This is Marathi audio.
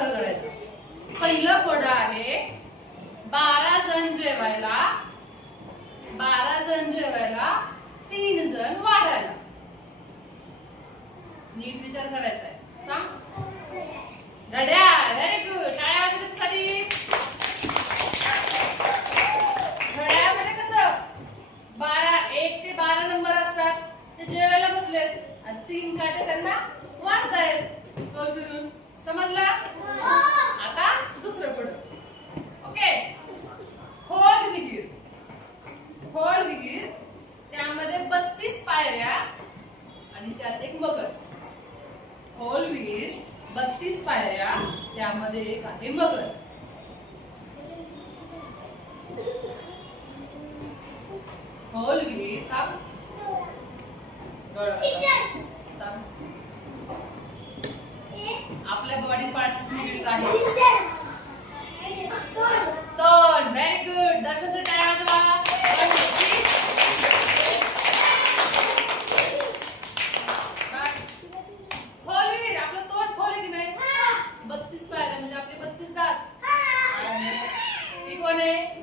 कव्हर करायचं. पहिलं कोड आहे 12 जण जेवायला, 12 जण जेवायला, 3 जण वाढायला. नीट विचार करायचा आहे. सांग. घड्याळ. Very good. टाळ्या वाजवण्यासाठी. घड्याळामध्ये कसं 1 ते 12 नंबर असतात. ते जेवायला बसलेत आणि 3 काटे त्यांना वाढतायत गोल फिरून. समजलं? आता दुसरं पुढं. ओके. खोल विहीर. खोल विहीर, त्यामध्ये 32 पायऱ्या आणि त्यात एक मगर. खोल विहीर, 32 पायऱ्या, त्यामध्ये एक आहे मगर. खोल विहीर. सांग. आपल्या बॉडी पार्टची निगडीत आहे. तोंड. Very good. दर्शनचे टाळ्या वाजवा. खोल विहीर, आपलं तोंड खोल आहे की नाही? 32 पायऱ्या म्हणजे आपले 32 दात. ती कोण आहे?